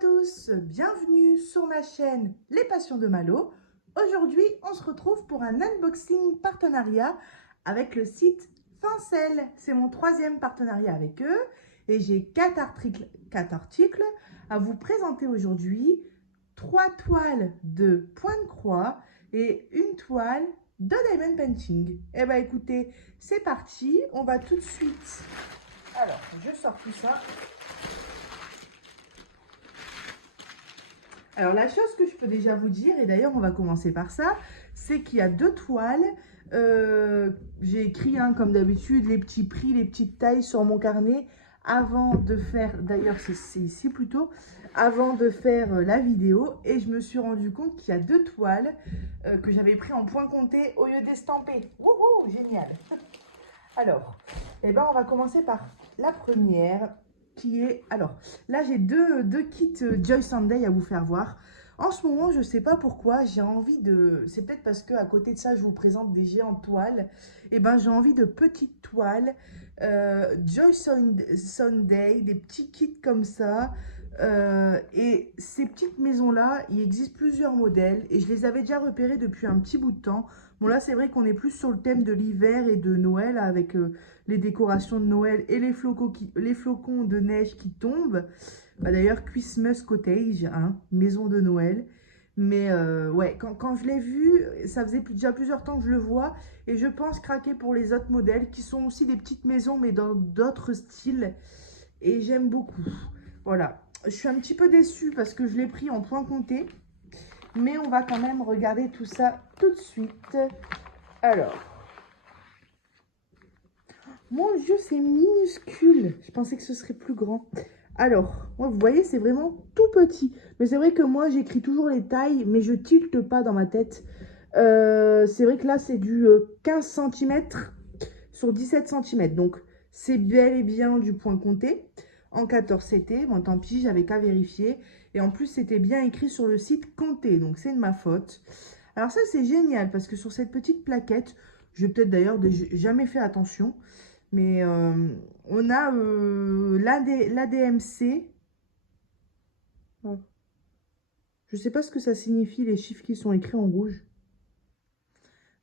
tous, bienvenue sur ma chaîne Les Passions de Malo. Aujourd'hui, on se retrouve pour un unboxing partenariat avec le site Fincelle. C'est mon troisième partenariat avec eux et j'ai quatre articles à vous présenter aujourd'hui. 3 toiles de point de croix et une toile de diamond painting. Eh bien écoutez, c'est parti, on va tout de suite. Alors, je sors tout ça. Alors, la chose que je peux déjà vous dire, et d'ailleurs, on va commencer par ça, c'est qu'il y a deux toiles. J'ai écrit, comme d'habitude, les petits prix, les petites tailles sur mon carnet avant de faire, d'ailleurs, c'est ici plutôt, avant de faire la vidéo. Et je me suis rendu compte qu'il y a deux toiles que j'avais pris en point compté au lieu d'estamper. Wouhou, génial! Alors, eh ben, on va commencer par la première. Qui est... Alors, là, j'ai deux kits Joy Sunday à vous faire voir. En ce moment, je ne sais pas pourquoi, j'ai envie de... C'est peut-être parce qu'à côté de ça, je vous présente des géantes toiles. Et ben, j'ai envie de petites toiles. Joy Sunday, des petits kits comme ça. Et ces petites maisons-là, il existe plusieurs modèles. Et je les avais déjà repérés depuis un petit bout de temps. Bon, là, c'est vrai qu'on est plus sur le thème de l'hiver et de Noël avec... les décorations de Noël et les flocons de neige qui tombent. Bah, d'ailleurs, Christmas Cottage, maison de Noël. Mais ouais, quand je l'ai vu, ça faisait déjà plusieurs temps que je le vois. Et je pense craquer pour les autres modèles qui sont aussi des petites maisons, mais dans d'autres styles. Et j'aime beaucoup. Voilà. Je suis un petit peu déçue parce que je l'ai pris en point compté. Mais on va quand même regarder tout ça tout de suite. Alors. Mon Dieu, c'est minuscule. Je pensais que ce serait plus grand. Alors, vous voyez, c'est vraiment tout petit. Mais c'est vrai que moi, j'écris toujours les tailles, mais je tilte pas dans ma tête. C'est vrai que là, c'est du 15 cm sur 17 cm. Donc, c'est bel et bien du point compté en 14 CT. Bon, tant pis, j'avais qu'à vérifier. Et en plus, c'était bien écrit sur le site compté. Donc, c'est de ma faute. Alors ça, c'est génial parce que sur cette petite plaquette, je vais peut-être d'ailleurs jamais fait attention. Mais on a l'ADMC. Je ne sais pas ce que ça signifie, les chiffres qui sont écrits en rouge.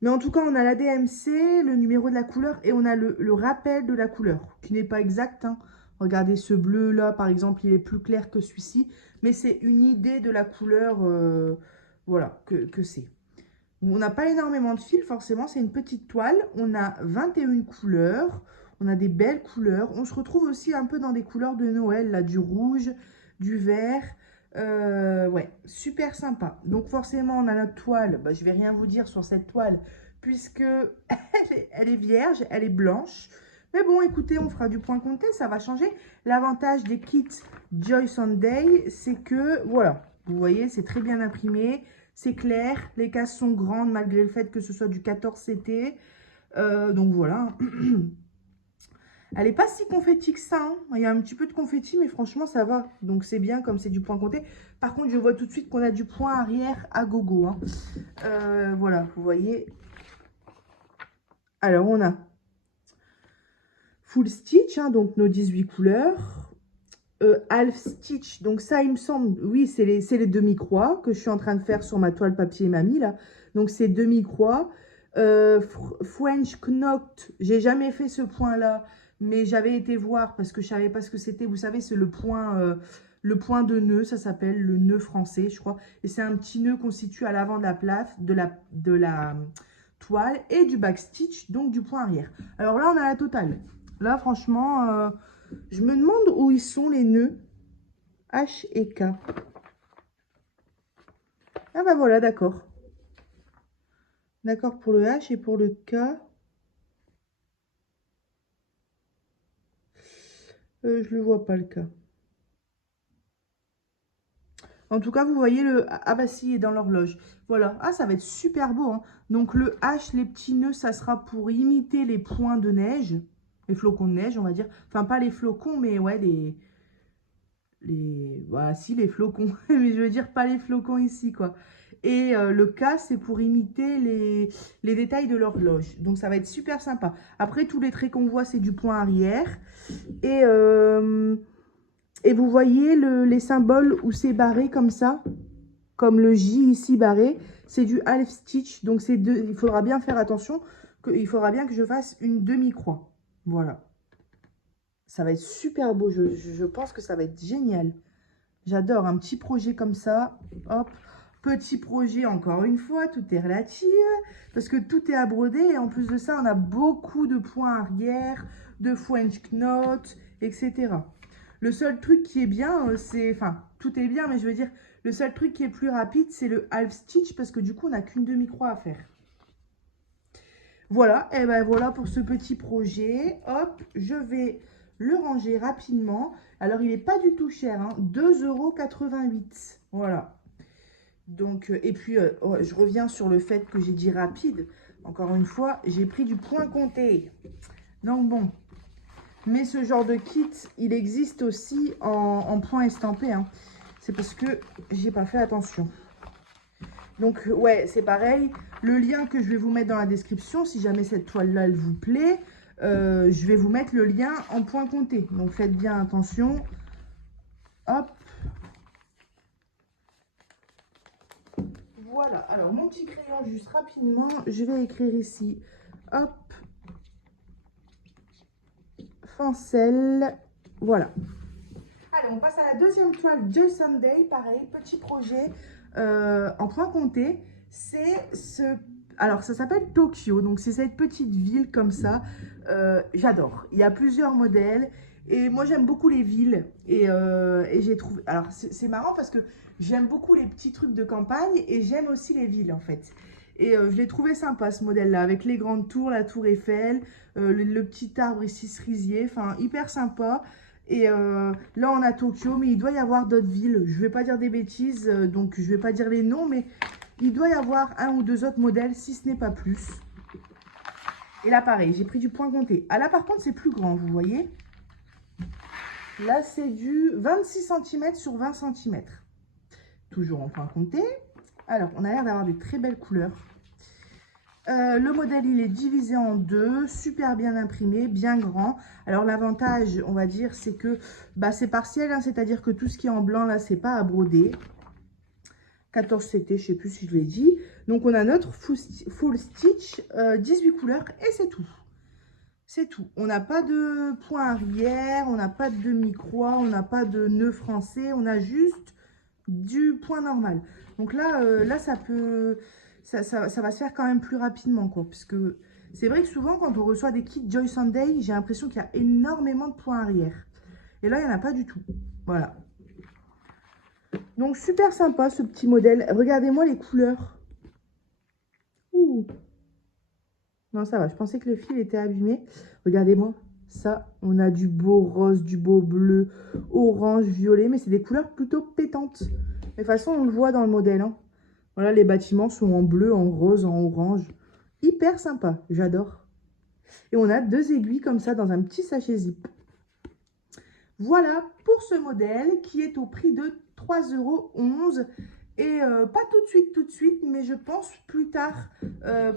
Mais en tout cas, on a l'ADMC, le numéro de la couleur et on a le rappel de la couleur, qui n'est pas exact. Regardez, ce bleu-là, par exemple, il est plus clair que celui-ci. Mais c'est une idée de la couleur, voilà, que c'est. On n'a pas énormément de fils, forcément, c'est une petite toile. On a 21 couleurs, on a des belles couleurs. On se retrouve aussi un peu dans des couleurs de Noël, là, du rouge, du vert. Ouais, super sympa. Donc forcément, on a notre toile. Bah, je vais rien vous dire sur cette toile, puisque elle est vierge, elle est blanche. Mais bon, écoutez, on fera du point compté, ça va changer. L'avantage des kits Joy Sunday, c'est que, voilà, vous voyez, c'est très bien imprimé. C'est clair, les cases sont grandes malgré le fait que ce soit du 14 CT. Donc voilà. Elle n'est pas si confetti que ça. Il y a un petit peu de confetti, mais franchement, ça va. Donc c'est bien comme c'est du point compté. Par contre, je vois tout de suite qu'on a du point arrière à gogo. Voilà, vous voyez. Alors, on a full stitch, donc nos 18 couleurs. Half stitch, donc ça il me semble, oui c'est les demi-croix que je suis en train de faire sur ma toile papier mamie là, donc c'est demi-croix. French knot, j'ai jamais fait ce point là, mais j'avais été voir parce que je savais pas ce que c'était. Vous savez, c'est le point de nœud, ça s'appelle le nœud français je crois, et c'est un petit nœud qu'on situe à l'avant de la place de la toile et du back stitch, donc du point arrière. Alors là on a la totale, là franchement je me demande où ils sont les nœuds H et K. Ah bah voilà, d'accord. D'accord pour le H et pour le K. Je le vois pas le K. En tout cas, vous voyez le... Ah bah si, il est dans l'horloge. Voilà. Ah, ça va être super beau. Donc le H, les petits nœuds, ça sera pour imiter les points de neige. Les flocons de neige, on va dire. Enfin, pas les flocons, mais ouais, voilà, si, les flocons. Mais je veux dire, pas les flocons ici, quoi. Et le K, c'est pour imiter les détails de l'horloge. Donc, ça va être super sympa. Après, tous les traits qu'on voit, c'est du point arrière. Et Et vous voyez les symboles où c'est barré comme ça, comme le J ici barré, c'est du half stitch. Donc c'est deux, il faudra bien faire attention, il faudra bien que je fasse une demi-croix. Voilà. Ça va être super beau, je pense que ça va être génial. J'adore un petit projet comme ça. Hop, petit projet encore une fois, tout est relatif. Parce que tout est à broder et en plus de ça, on a beaucoup de points arrière, de French knot, etc. Le seul truc qui est bien, c'est... Enfin, tout est bien, mais je veux dire, le seul truc qui est plus rapide, c'est le half stitch parce que du coup, on n'a qu'une demi-croix à faire. Voilà, et ben voilà pour ce petit projet. Hop, je vais le ranger rapidement. Alors, il n'est pas du tout cher, hein, 2,88 €. Voilà. Donc, et puis, je reviens sur le fait que j'ai dit rapide. Encore une fois, j'ai pris du point compté. Donc, bon. Mais ce genre de kit, il existe aussi en point estampé. Hein. C'est parce que j'ai pas fait attention. Donc, ouais, c'est pareil. Le lien que je vais vous mettre dans la description, si jamais cette toile-là, elle vous plaît, je vais vous mettre le lien en point compté. Donc, faites bien attention. Hop. Voilà. Alors, mon petit crayon, juste rapidement, je vais écrire ici. Hop. Fancel. Voilà. Allez, on passe à la deuxième toile Joy Sunday. Pareil, petit projet en point compté. C'est ce... Alors, ça s'appelle Tokyo. Donc, c'est cette petite ville comme ça. J'adore. Il y a plusieurs modèles. Et moi, j'aime beaucoup les villes. Et j'ai trouvé... Alors, c'est marrant parce que j'aime beaucoup les petits trucs de campagne. Et j'aime aussi les villes, en fait. Et je l'ai trouvé sympa, ce modèle-là. Avec les grandes tours, la tour Eiffel, le petit arbre ici, cerisier. Enfin, hyper sympa. Et là, on a Tokyo, mais il doit y avoir d'autres villes. Je ne vais pas dire des bêtises, donc je ne vais pas dire les noms, mais il doit y avoir un ou deux autres modèles, si ce n'est pas plus. Et là, pareil, j'ai pris du point compté. Ah là, par contre, c'est plus grand, vous voyez. Là, c'est du 26 cm sur 20 cm. Toujours en point compté. Alors, on a l'air d'avoir des très belles couleurs. Le modèle, il est divisé en deux, super bien imprimé, bien grand. Alors, l'avantage, on va dire, c'est que bah, c'est partiel, hein, c'est-à-dire que tout ce qui est en blanc, là, c'est pas à broder. 14 CT, je sais plus si je l'ai dit. Donc, on a notre full stitch, 18 couleurs, et c'est tout. C'est tout. On n'a pas de point arrière, on n'a pas de demi-croix, on n'a pas de nœud français, on a juste du point normal. Donc là, là ça peut... Ça va se faire quand même plus rapidement, quoi. Parce que c'est vrai que souvent, quand on reçoit des kits Joy Sunday, j'ai l'impression qu'il y a énormément de points arrière. Et là, il n'y en a pas du tout. Voilà. Donc, super sympa, ce petit modèle. Regardez-moi les couleurs. Ouh. Non, ça va. Je pensais que le fil était abîmé. Regardez-moi. Ça, on a du beau rose, du beau bleu, orange, violet. Mais c'est des couleurs plutôt pétantes. De toute façon, on le voit dans le modèle, hein. Voilà, les bâtiments sont en bleu, en rose, en orange. Hyper sympa, j'adore. Et on a deux aiguilles comme ça dans un petit sachet zip. Voilà pour ce modèle qui est au prix de 3,11 €. Et pas tout de suite, mais je pense plus tard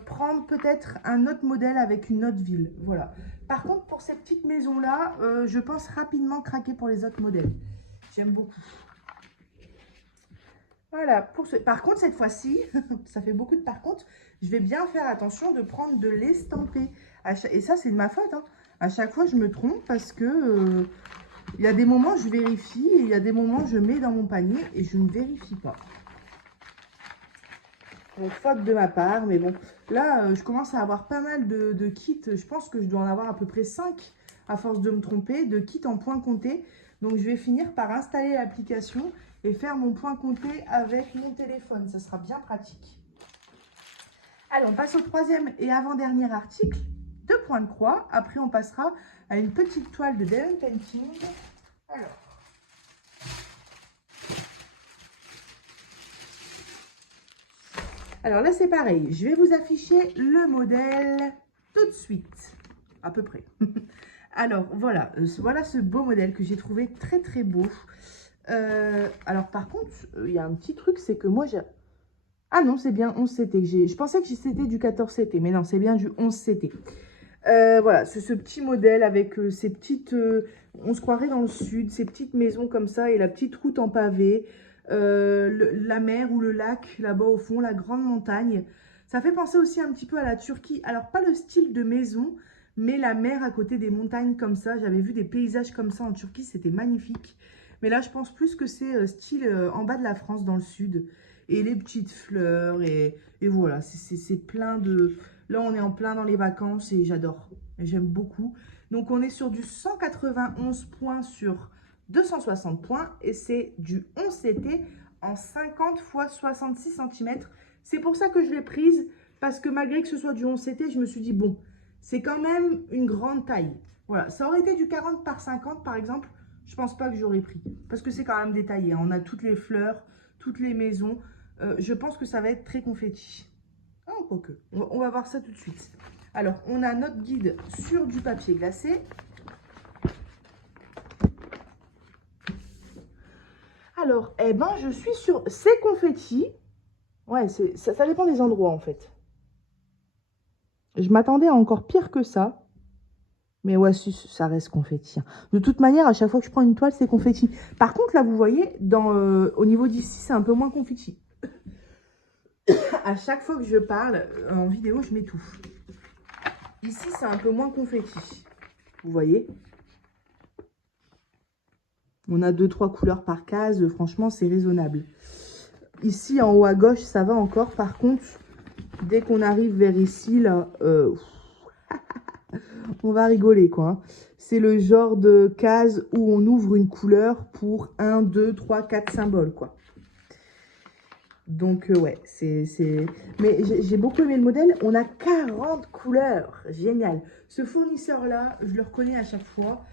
prendre peut-être un autre modèle avec une autre ville. Voilà. Par contre, pour ces petites maisons-là, je pense rapidement craquer pour les autres modèles. J'aime beaucoup. Voilà, par contre, cette fois-ci, ça fait beaucoup de par contre, je vais bien faire attention de prendre de l'estampé. Et ça, c'est de ma faute, hein. À chaque fois, je me trompe parce que il y a des moments, je vérifie et il y a des moments, je mets dans mon panier et je ne vérifie pas. Donc, faute de ma part, mais bon. Là, je commence à avoir pas mal de kits. Je pense que je dois en avoir à peu près 5 à force de me tromper, de kits en point compté. Donc, je vais finir par installer l'application et faire mon point compté avec mon téléphone. Ça sera bien pratique. Allez, on passe au troisième et avant-dernier article. 2 points de croix. Après, on passera à une petite toile de Devon Painting. Alors là, c'est pareil. Je vais vous afficher le modèle tout de suite. À peu près. Alors, voilà. Voilà ce beau modèle que j'ai trouvé très, très beau. Alors, par contre, il y a un petit truc, c'est que moi, j'ai... Ah non, c'est bien 11 CT. Je pensais que c'était du 14 CT, mais non, c'est bien du 11 CT. Voilà, c'est ce petit modèle avec ces petites On se croirait dans le sud, ces petites maisons comme ça et la petite route en pavé, la mer ou le lac là-bas au fond, la grande montagne. Ça fait penser aussi un petit peu à la Turquie. Alors pas le style de maison, mais la mer à côté des montagnes comme ça. J'avais vu des paysages comme ça en Turquie, c'était magnifique. Mais là, je pense plus que c'est style en bas de la France, dans le sud. Et les petites fleurs, et voilà, c'est plein de... Là, on est en plein dans les vacances et j'adore. J'aime beaucoup. Donc, on est sur du 191 points sur 260 points. Et c'est du 11 CT en 50 x 66 cm. C'est pour ça que je l'ai prise. Parce que malgré que ce soit du 11 CT, je me suis dit, bon, c'est quand même une grande taille. Voilà, ça aurait été du 40 par 50 par exemple. Je pense pas que j'aurais pris. Parce que c'est quand même détaillé. Hein. On a toutes les fleurs, toutes les maisons. Je pense que ça va être très confetti. Ah, quoique. On va voir ça tout de suite. Alors, on a notre guide sur du papier glacé. Alors, eh ben, je suis sur ces confettis. Ouais, ça dépend des endroits, en fait. Je m'attendais à encore pire que ça. Mais ouais, ça reste confetti. Hein. De toute manière, à chaque fois que je prends une toile, c'est confetti. Par contre, là, vous voyez, au niveau d'ici, c'est un peu moins confetti. À chaque fois que je parle en vidéo, je m'étouffe. Ici, c'est un peu moins confetti. Vous voyez? On a 2-3 couleurs par case. Franchement, c'est raisonnable. Ici, en haut à gauche, ça va encore. Par contre, dès qu'on arrive vers ici, là, on va rigoler, quoi. Hein. C'est le genre de case où on ouvre une couleur pour 1, 2, 3, 4 symboles, quoi. Donc, ouais, Mais j'ai beaucoup aimé le modèle. On a 40 couleurs. Génial. Ce fournisseur-là, je le reconnais à chaque fois.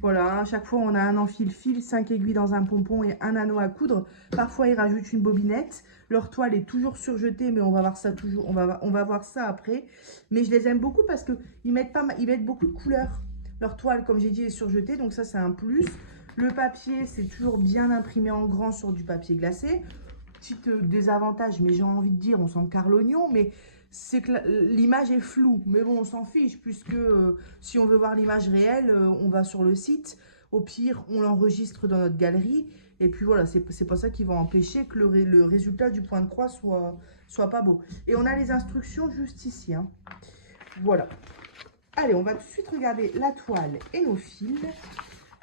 Voilà, à chaque fois, on a un enfile-fil, 5 aiguilles dans un pompon et un anneau à coudre. Parfois, ils rajoutent une bobinette. Leur toile est toujours surjetée, mais on va voir ça toujours. On va voir ça après. Mais je les aime beaucoup parce qu'ils mettent beaucoup de couleurs. Leur toile, comme j'ai dit, est surjetée. Donc ça, c'est un plus. Le papier, c'est toujours bien imprimé en grand sur du papier glacé. Petit désavantage, mais j'ai envie de dire, on s'en carre l'oignon, mais c'est que l'image est floue. Mais bon, on s'en fiche, puisque si on veut voir l'image réelle, on va sur le site. Au pire, on l'enregistre dans notre galerie. Et puis voilà, c'est pas ça qui va empêcher que le résultat du point de croix soit pas beau. Et on a les instructions juste ici. Hein. Voilà. Allez, on va tout de suite regarder la toile et nos fils.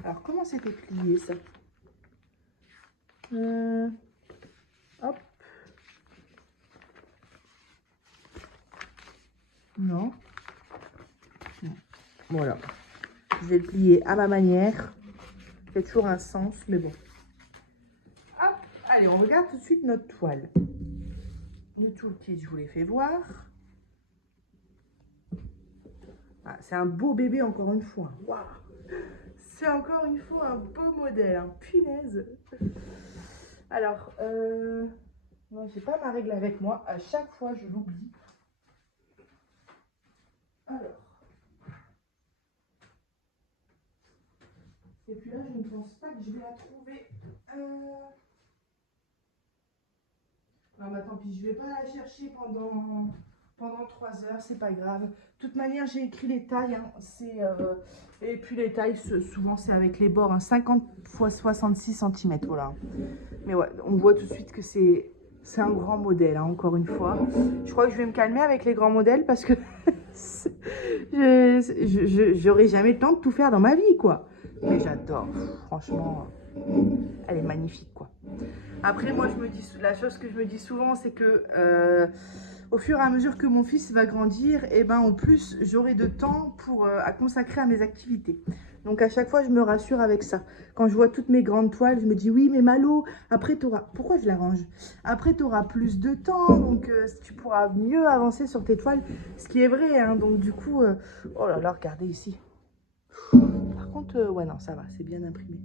Alors, comment c'était plié, ça Hop. Non. Voilà. Je vais le plier à ma manière. Ça fait toujours un sens, mais bon. Hop. Allez, on regarde tout de suite notre toile. Le toolkit, je vous l'ai fait voir. Ah, c'est un beau bébé, encore une fois. Waouh. C'est encore une fois un beau modèle. Hein. Punaise. Alors, non, j'ai pas ma règle avec moi. À chaque fois, je l'oublie. Alors. Et puis là, je ne pense pas que je vais la trouver. Non, mais tant pis, je ne vais pas la chercher pendant 3 heures, c'est pas grave. De toute manière, j'ai écrit les tailles. Hein, et puis les tailles, souvent, c'est avec les bords. Hein, 50 x 66 cm, voilà. Mais ouais, on voit tout de suite que c'est un grand modèle, hein, encore une fois. Je crois que je vais me calmer avec les grands modèles parce que j'aurai jamais le temps de tout faire dans ma vie, quoi. Mais j'adore, franchement, elle est magnifique, quoi. Après, moi, la chose que je me dis souvent, c'est que au fur et à mesure que mon fils va grandir, et ben, en plus, j'aurai de temps à consacrer à mes activités. Donc, à chaque fois, je me rassure avec ça. Quand je vois toutes mes grandes toiles, je me dis, oui, mais Malo, après, tu auras... Pourquoi je la range? Après, tu auras plus de temps, donc tu pourras mieux avancer sur tes toiles. Ce qui est vrai, hein. Donc, du coup, oh là là, regardez ici. Par contre, ouais, non, ça va, c'est bien imprimé.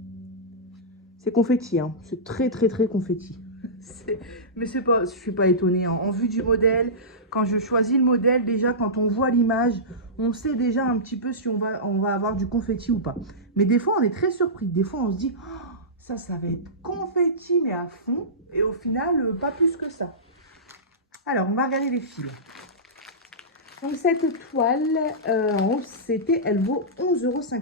C'est confetti, hein. C'est très, très, très confetti. Mais c'est pas, je suis pas étonnée. Hein. En vue du modèle, quand je choisis le modèle, déjà, quand on voit l'image, on sait déjà un petit peu si on va avoir du confetti ou pas. Mais des fois, on est très surpris. Des fois, on se dit, oh, ça va être confetti, mais à fond. Et au final, pas plus que ça. Alors, on va regarder les fils. Donc, cette toile, elle vaut 11,50 €.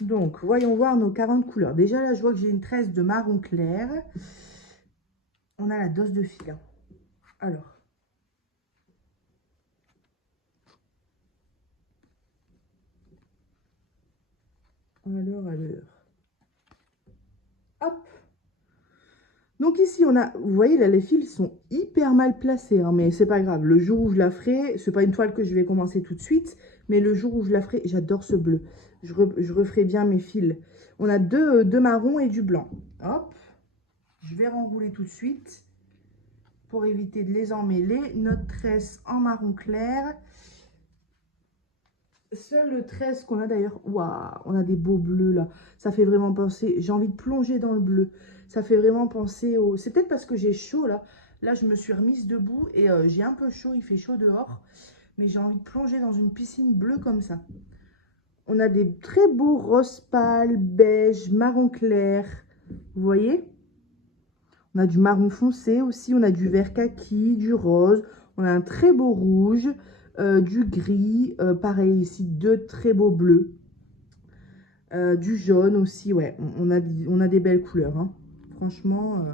Donc, voyons voir nos 40 couleurs. Déjà, là, je vois que j'ai une tresse de marron clair. On a la dose de fil. Hein. Alors. Hop. Donc ici, on a, vous voyez, là, les fils sont hyper mal placés, hein, mais c'est pas grave. Le jour où je la ferai, c'est pas une toile que je vais commencer tout de suite, mais le jour où je la ferai, j'adore ce bleu. Je referai bien mes fils. On a deux marrons et du blanc. Hop. Je vais renrouler tout de suite pour éviter de les emmêler. Notre tresse en marron clair. Seul le 13 qu'on a d'ailleurs, waouh, on a des beaux bleus là. Ça fait vraiment penser, j'ai envie de plonger dans le bleu. Ça fait vraiment penser au... C'est peut-être parce que j'ai chaud là. Là, je me suis remise debout et j'ai un peu chaud, il fait chaud dehors. Mais j'ai envie de plonger dans une piscine bleue comme ça. On a des très beaux rose pâle, beige, marron clair. Vous voyez? On a du marron foncé aussi, on a du vert kaki, du rose. On a un très beau rouge. Du gris, pareil ici, deux très beaux bleus, du jaune aussi, ouais, on a des belles couleurs, hein. Franchement,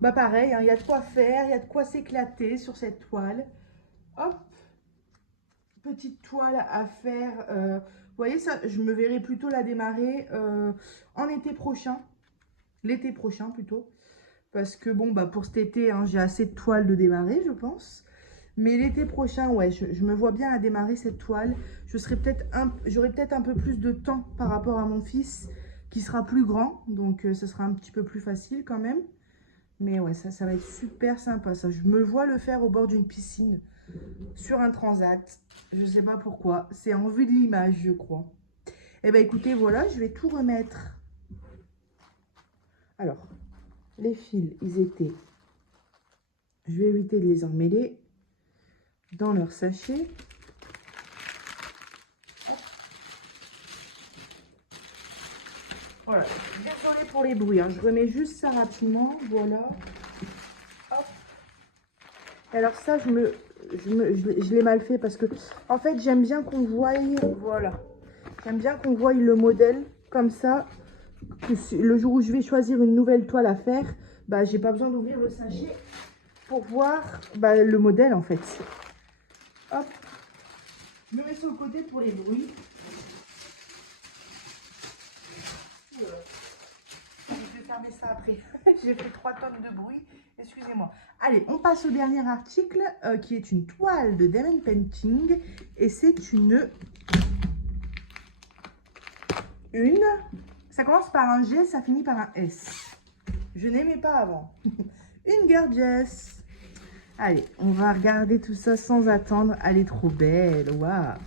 bah pareil, hein, y a de quoi faire, il y a de quoi s'éclater sur cette toile. Hop, petite toile à faire, vous voyez ça, je me verrai plutôt la démarrer en été prochain, l'été prochain plutôt, parce que bon, bah pour cet été, hein, j'ai assez de toiles de démarrer, je pense. Mais l'été prochain, ouais, je me vois bien à démarrer cette toile. J'aurai peut-être un peu plus de temps par rapport à mon fils qui sera plus grand. Donc, ça sera un petit peu plus facile quand même. Mais ouais, ça va être super sympa. Ça, je me vois le faire au bord d'une piscine, sur un transat. Je sais pas pourquoi. C'est en vue de l'image, je crois. Eh bien, écoutez, voilà, je vais tout remettre. Alors, les fils, ils étaient... Je vais éviter de les emmêler dans leur sachet. Voilà, désolée pour les bruits, hein. Je remets juste ça rapidement, voilà. Hop. Et alors ça, je l'ai mal fait parce que, en fait, j'aime bien qu'on voie, voilà. J'aime bien qu'on voie le modèle comme ça. Que le jour où je vais choisir une nouvelle toile à faire, bah, j'ai pas besoin d'ouvrir le sachet pour voir bah, le modèle, en fait. Hop. Je me mets sur le côté pour les bruits. Je vais fermer ça après. J'ai fait 3 tonnes de bruit. Excusez-moi. Allez, on passe au dernier article qui est une toile de Diamond Painting. Et c'est une... Ça commence par un G, ça finit par un S. Je n'aimais pas avant. Une Gorgeous. Allez, on va regarder tout ça sans attendre. Elle est trop belle. Waouh.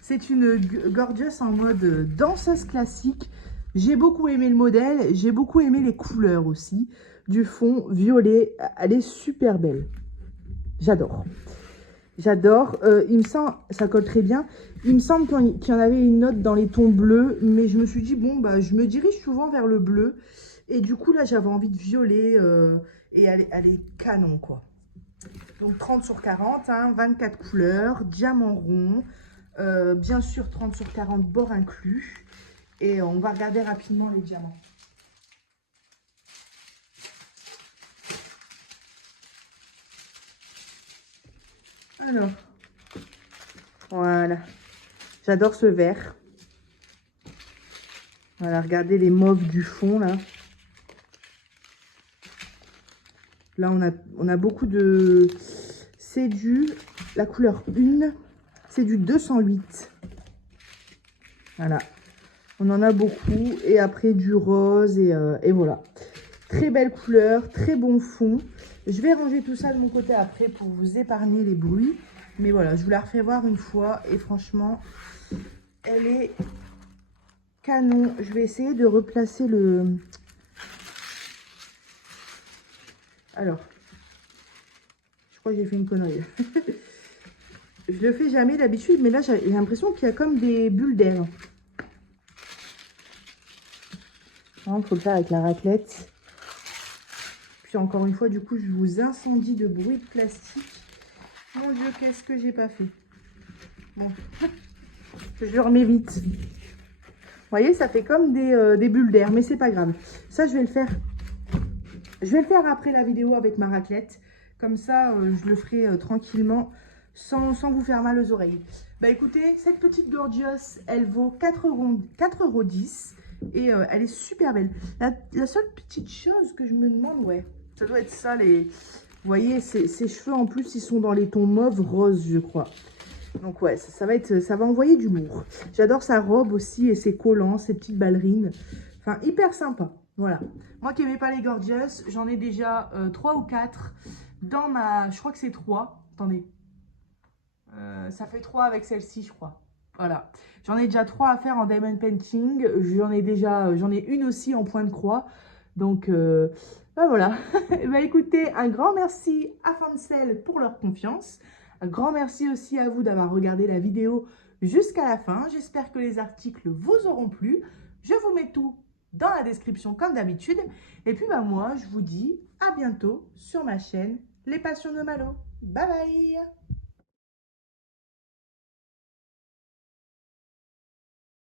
C'est une Gorgeous en mode danseuse classique. J'ai beaucoup aimé le modèle. J'ai beaucoup aimé les couleurs aussi. Du fond violet. Elle est super belle. J'adore. J'adore. Il me semble, ça colle très bien. Il me semble qu'il y en avait une autre dans les tons bleus. Mais je me suis dit, bon, bah, je me dirige souvent vers le bleu. Et du coup, là, j'avais envie de violet. Et elle est canon, quoi. Donc 30 sur 40, hein, 24 couleurs, diamant rond, bien sûr 30 sur 40 bord inclus. Et on va regarder rapidement les diamants. Alors, voilà, j'adore ce vert. Voilà, regardez les mauves du fond là. Là, on a beaucoup de... C'est du... La couleur 1, c'est du 208. Voilà. On en a beaucoup. Et après, du rose. Et voilà. Très belle couleur. Très bon fond. Je vais ranger tout ça de mon côté après pour vous épargner les bruits. Mais voilà, je vous la refais voir une fois. Et franchement, elle est canon. Je vais essayer de replacer le... Alors, je crois que j'ai fait une connerie. Je le fais jamais d'habitude, mais là, j'ai l'impression qu'il y a comme des bulles d'air. Il faut le faire avec la raclette. Puis encore une fois, du coup, je vous incendie de bruit de plastique. Mon Dieu, qu'est-ce que j'ai pas fait. Bon, je le remets vite. voyez, ça fait comme des bulles d'air, mais c'est pas grave. Ça, je vais le faire. Je vais le faire après la vidéo avec ma raclette. Comme ça, je le ferai tranquillement, sans vous faire mal aux oreilles. Bah écoutez, cette petite Gorgeous, elle vaut 4,10 € et elle est super belle. La seule petite chose que je me demande, ouais, ça doit être ça, les... Vous voyez, ses cheveux en plus, ils sont dans les tons mauve rose, je crois. Donc ouais, ça va envoyer du lourd. J'adore sa robe aussi et ses collants, ses petites ballerines. Enfin, hyper sympa. Voilà. Moi qui n'aimais pas les Gorgeous, j'en ai déjà 3 ou 4 dans ma... Je crois que c'est 3. Attendez. Ça fait 3 avec celle-ci, je crois. Voilà. J'en ai déjà 3 à faire en diamond painting. J'en ai une aussi en point de croix. Donc, ben voilà. Ben écoutez, un grand merci à Fancel pour leur confiance. Un grand merci aussi à vous d'avoir regardé la vidéo jusqu'à la fin. J'espère que les articles vous auront plu. Je vous mets tout dans la description comme d'habitude. Et puis, ben moi, je vous dis à bientôt sur ma chaîne Les Passions de Malo. Bye bye!